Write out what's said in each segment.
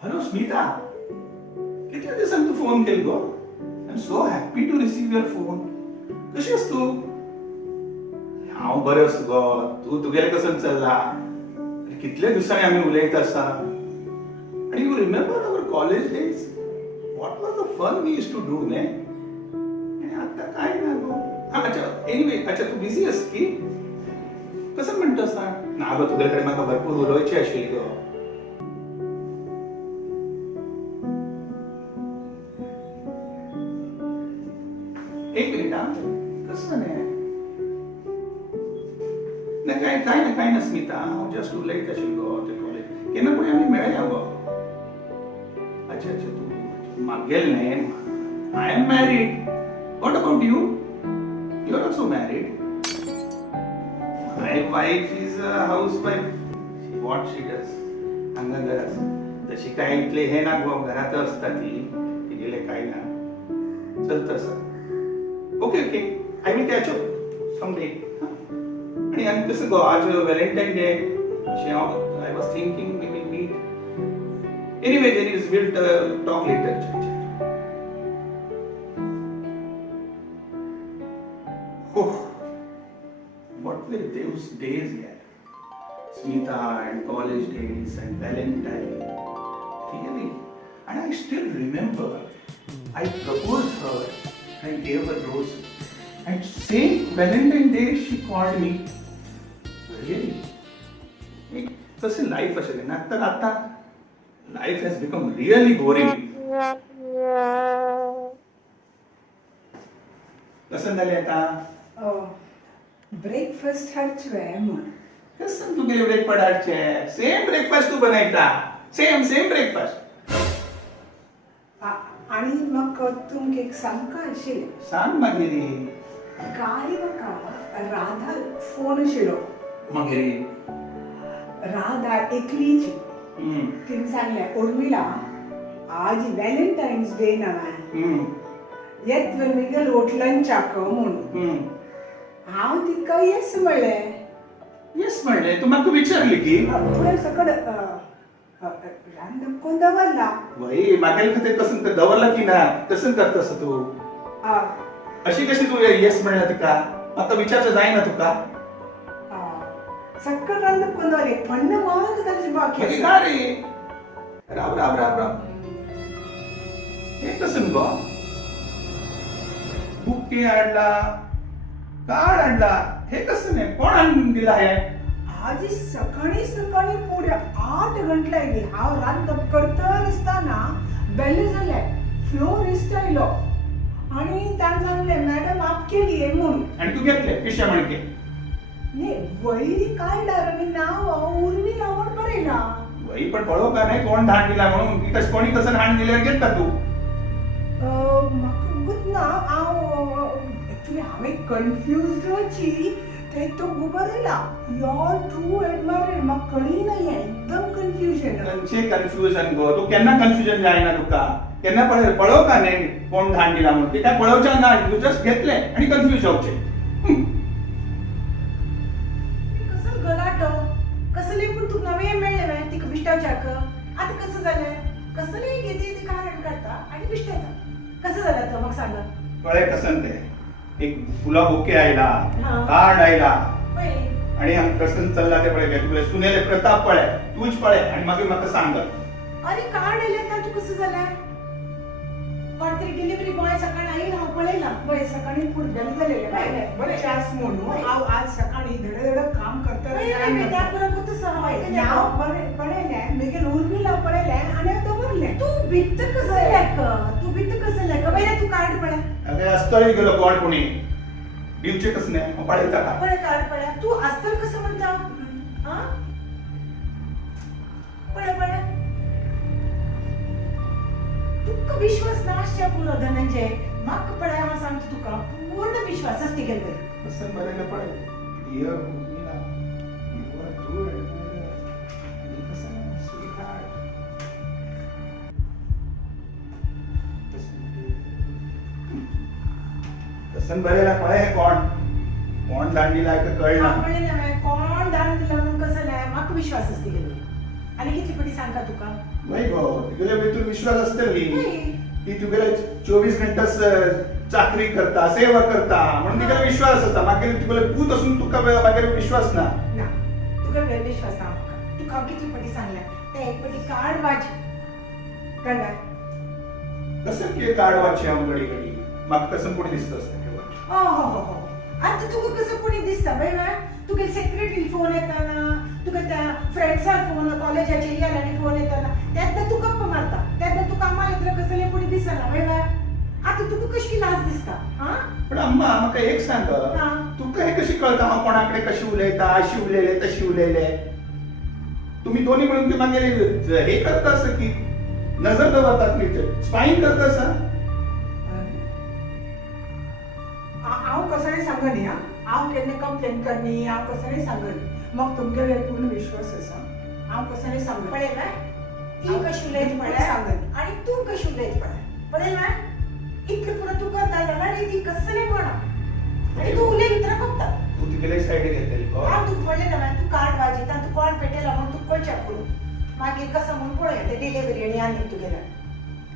Hello Smita, किती दिवसांनी तू फोन केल गो? I am so happy to receive your phone. कशी आहेस तू? हांव बरें आसा गो. तू तुगेलें कसं चल्ला? कितले दिवसांनी आमी उलयता आसा. आणि you remember our college days? What was the fun we used to do ने? आणि आता काय ना गो. अच्छा एनिवे, अच्छा तू बिझी आहेस की? कसं म्हणतोस ना गो, तुगेले कडेन म्हाका भरपूर उलोवचें आशिल्लें गो. एक मिनिट हा. कसं नाही? नाही काय ना स्मिता, हांव जस्ट उलयत आशिल्लो ते कॉलेज. केन्ना पळय आमी मेळया गो. अच्छा तू म्हागेल न्ही. I am married. What about you? You are also married. My wife is a house wife. What she does? हांगा घरात तशी काय इतले हे ना गो, घरात असता ती. गेले काय ना चलत असं. Okay I will catch up someday. आणि कसं गो, आज Valentine day. I was thinking we will meet. Anyway will talk later. What were those days, yeah? Smita and college days and Valentine. Really? And I still remember I proposed her and gave her rose. And same Valentine day she called me. Really? कसं life असेल ना. तर आता life has become really boring. कसं झाले आता? Breakfast हाडचे म्हण. कसं तुगेले ब्रेकफास्ट हाडचे? सेम ब्रेकफास्ट तू बनयता. Same breakfast. आणि म्हाका तुमकां एक सांगता आशिल्लें. सांग मागीर. काल म्हाका राधा फोन आशिल्लो. मागीर राधा एकलीची. तिने सांगलें, उर्मिला आज व्हॅलेंटाईन्स डे नव्हे, येत वेगवेगळ्या होटलांच्याक म्हणून. हांव तिका येस म्हणलें. येस म्हणले? तू म्हाका विचारली की? पुढे सकड रांदप कोण दवरला. वय मागेल खातीर कसं दवरला की ना? कसं करतस तू? अशी कशी तू येस म्हणला तिका? म्हाका विचारचं जायना तुका? सकड रांदप कोण दवरले. थंड मावळा ताची बाकी मागीर का रे? राव. हे कसं गो? बुके हाडला, कार्ड हाडला. हे कसं नाही? कोण आणून दिला हे? आज सकाळी पुढे 8 घंटे लागली. हांव रांदप करता आसतना बेल जाले. फ्लोरिस्ट आयलो आणि ताणें सांगलें, मॅडम आप केली म्हणून. आणि तू घेतले पिशा मणके? न्ही, वयरी कार्डार आनी नांव उर्मिला म्हूण बरयला. वही पण पळो का नाही कोण धाड दिला म्हणून? कोणी कसं धाड दिल्यावर घेता तू? म्हाका गुतना एक्चुअली हांवें कन्फ्युजडची ते तो बरयला. Your true admirer. म्हाका कळिना हें एकदम कन्फ्युजन. खंयचे कन्फ्युजन गो? तू केन्ना कन्फ्युजन जायना तुका? केन्ना पळो का नाही कोण धाड दिला म्हणून? ते काय पळोवचें ना. तू जस्ट घेतले आणि कन्फ्युज जावचे. कसं गलाटो कसले पूण तू नवे मेळ्ळे तिका बिश्टावच्याक. आतां कसं जालें? कसले घेते ती कारण काडटा आणि बिश्टायता. कसं जालें तो म्हाका सांगा. कळ्ळें कसं ते? एक फुला बुके आयला, हा. कार्ड आयला पळय. आणि कसं चल्ला ते पळय. तुगेले सुनेले प्रताप पळय, तूच पळय आणि मागीर म्हाका सांग. अरे कार्ड आयलें तातूं कसं जालें? कोण तरी डिलिव्हरी बॉय सकाळी आयला. हांव पळयला. पळय सकाळी फूड डॅमेज जालेलें. बरें चास म्हणून हांव आज सकाळी धडधड काम करता. त्या पुरत हांव पळयलें. मागीर उर्मिला पळयलें आनी हांव दवरलें. तूं भित्त कसं लेक? पळय तूं कार्ड पळय. अरे अस्तळी गेलो कोण कोणी दिवचे कसं नाही? मग पळयता का? पळय कार्ड पळय. तूं आस्तर कसं म्हणता? पळय तुका विश्वास नासच्या पुरो धनंजय. म्हाका पळय हांव सांगता तुका पूर्ण विश्वास आसता तुगेले. कसं बरयलं पळय. Dear Urmila, you are true admirer. कसं स्वीटहार्ट. कसन बरेला पळय हे कोण दांडीला का कळना आपणे नव्हे कोण दान दिला म्हणून कसं नाही म्हाका विश्वास असते गेलो आणि किती पटी सांगता तुका नाही गो तुगेले भितर विश्वास असतली नाही. ती तुगेले 24 घंटास चाकरी करता सेवा करता म्हणून तुगेले विश्वास असता मागीर तुगेले पूत असून तुका मागीर विश्वास ना ना तुका वेळ विश्वास ना म्हाका तुका किती पटी सांगल्या ते एक पटी काढ वाज कळलं कसं की काढवाची आम घडी घडी म्हाका कसं कोणी दिसत असतं केव्हा हो आता तुका कसं कोणी दिसता बाय बाय तुका सेक्रेटरी फोन येताना तुका त्या फ्रेंड्सा फोन कॉलेजाचे याला फोन येताना त्यातनं तू गप्प मारता त्यातनं तू कामाला येतलं कसं कोणी दिसना बाय बाय आता तुका कशी लाज दिसता हा पण अम्मा म्हाका एक सांग हा. तुका हे कशी कळता हांव कोणाकडे कशी उलयता अशी उलयले तशी उलयले तुम्ही दोन्ही मिळून ते मागेले हे करता असं की नजर दवरतात नीट स्पाईन करता असं हांव कसं नाही सांगनी हांव केन्ना कंप्लेन करनी हांव कसं नाही सांगनी मग तुमचे पूर्ण विश्वास आसा हांव कसं नाही सांगनी पळय बाय ती कशी उलयत पळय सांगनी आणि तू कशी उलयत पळय बाय इतकं पुरं तू करता जाणार आणि ती कसं नाही म्हणा आणि तू उलय उतरा फक्त तू तिकडे साईड घेतली हांव तुका पळय ना तू कार्ड वाजयता तू कोण पेटयला म्हणून तू कळच्या करून मागीर कसं म्हणून पळय ते डिलिव्हरी आणि आनी तुगेल्या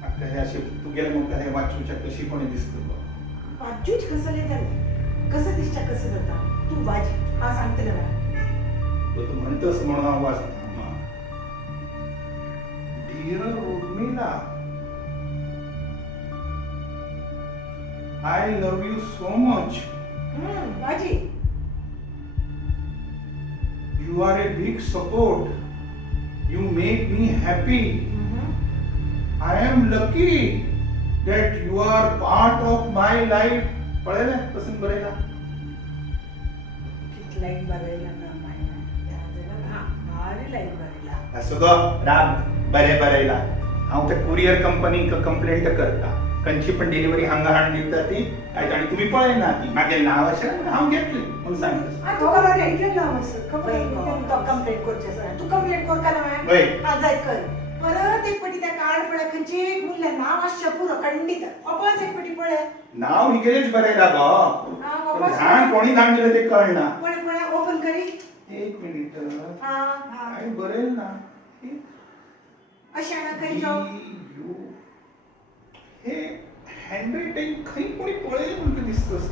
आता हे असे तू गेले मग हे वाचूच्या कशी कोणी दिसत वाजूच कसं नाही जालें कसं दिसता कसं जाता तू वाज हांव सांगतलें बाय तू म्हणतोस म्हणून आवाज dear Urmila I love you so much. वाजी You are a big support. You make me happy. I am lucky that you are part of my life. पळेला कसं बरेला किती लाईन बरयला ना मायना हा भारी लाईन बरयला असं गो राग बरेला हांव ते कुरियर कंपनीक कंप्लेंट करता कंची पण डिलिव्हरी हांगा हाड दिवता ती आणि तुम्ही पळयना ती मागे नाव अशें हांव घेतली म्हणून सांगता आ तुका बरं इतलें नाव आसा खबर तो कंप्लेंट करचें आसा तू कंप्लेंट कर का वय. ना जाय कर परत एक पटी त्या कार्ड पळय खंयची एक मुल्ले नाव आसचें पुरो खंडीत अपॉज एक पटी पळय नाव हिगेलेच बरेला गो वापस ध्यान कोणी धाड दिलं ते कळना पळय ओपन करी एक मिनिट हा काय बरेल ना अशें ना खंय जाऊ यू हे हँडरायटिंग खंय कोणी पळयलें म्हणून दिसतस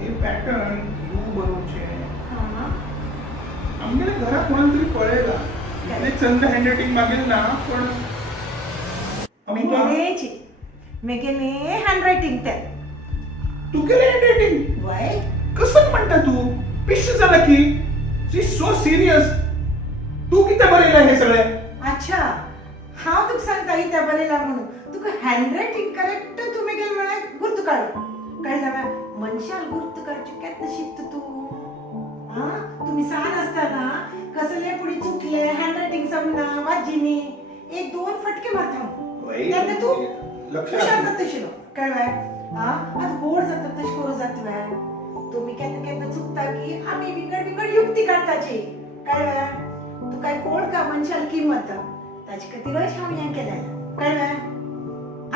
हे पॅटर्न यू बरोवचे आमगेल्या घरा कोणाला तरी पळयला इतले चंद हँडरायटिंग मागेल ना पण मेगेले हँडरायटिंग ते तू केले हँडरायटिंग वय कसं म्हणता तू पिश झाला की शी सो सिरियस तू किती बरेला हे सगळे अच्छा हांव तुका सांगता इथे बरयला म्हणून तुका हँडरायटिंग करेक्ट तुमी गेल म्हळ्यार गुर्त काडू कळ्ळें ना मनशाल गुर्त काडचे केन्ना शिकता तू हा तुम्ही सान असताना कसले पुढे चुकले हँडरायटिंग समना वाजिनी एक दोन फटके मारता तेन्ना तू हुशार जातशिलो कळ्ळें हा आता गोड जाता तशें करूं जातवें तुम्ही केन्ना केन्ना चुकता की आमी विंगड युक्ती काडटाची कळ्ळें तू काय कोण का मनशाल किंमत ताचे खातीरच हांव हें केलें कळ्ळें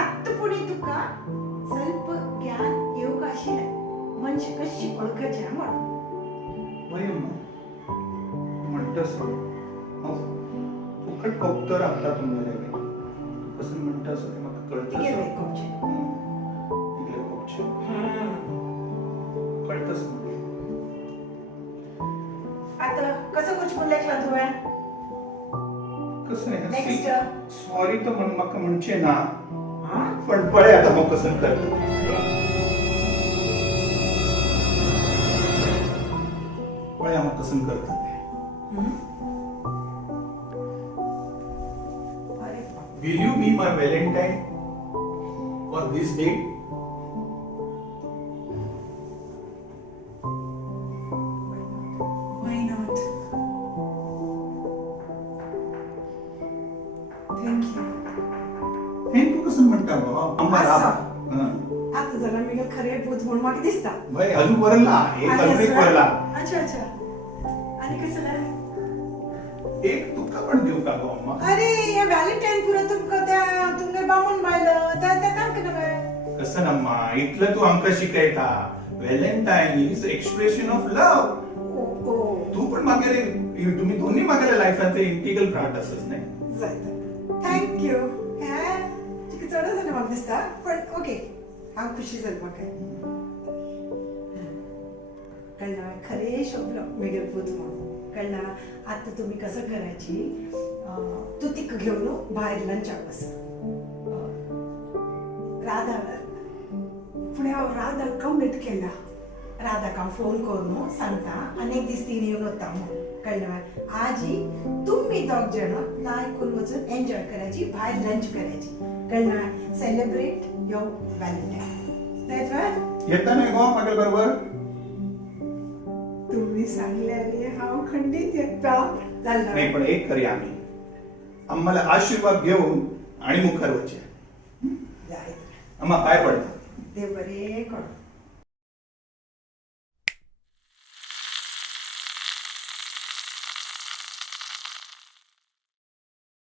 आत्ता पुढे तुका ಸ್ವಲ್ಪ ज्ञान येवंक आशिल्लें मनशां कशी वळखचें म्हणून म्हणतस फुकट कोपतर आपला तुमगेले कसं म्हणतस ते म्हाका कळतस इगेले कोपचें इगले कोपचे कळतस आता कसं करचें म्हणलें एकला तुवें कसं Next. सॉरी तर म्हण म्हाका म्हणचे ना हा पण पळय आता मग कसं करतो पळय मग कसं करतो अरे Will you be my Valentine for this date? Why not? Thank you. हे तू कसं म्हणता बाबा आम्हा राबा आता जरा मी खरे भूत म्हणून म्हाका दिसता भाई अजून वरला एक अजून एक वरला अच्छा अच्छा आणि कसं जालें एक तुका पण देऊ का गो अम्मा अरे या व्हॅलेंटाईन पुरो तुमका त्या तुमगे बामण बायलो त्या तांकां नव्हे कसं लसन अम्मा इतलं तू आमकां शिकयता Valentine is expression of love ओ ओ तू पण म्हागेले तुम्ही दोन्ही म्हागेल्या लायफांतले इंटिग्रल पार्ट आसत न्ही जाता थँक्यू हे तुका चड जालें म्हाका दिसता पण ओके हांव खुशी जालें म्हाका कळना खरे शब्द मेगेर पोचलो कळना आता तुम्ही कसं करायची तू तिक घेऊन बाहेर लंचाक बस राधा फुडें हांव राधाक कमिट केला राधाक हांव फोन करून सांगता आनीक दीस तीन येवन वता म्हणून कळना आजी तुम्ही दोग जण लायक करून वचून एन्जॉय करायची भायर लंच करायची कळना सेलिब्रेट युअर व्हॅलेंटाईन जायत येता न्ही गो म्हागे बरोबर तुम्ही सांगल्याने हांव खंडीत येता जालें नाही पण एक करूया आम्ही आम्हाला आशीर्वाद घेऊन आणि मुखार वचया जायत अम्मा पाय पडता देव बरें करो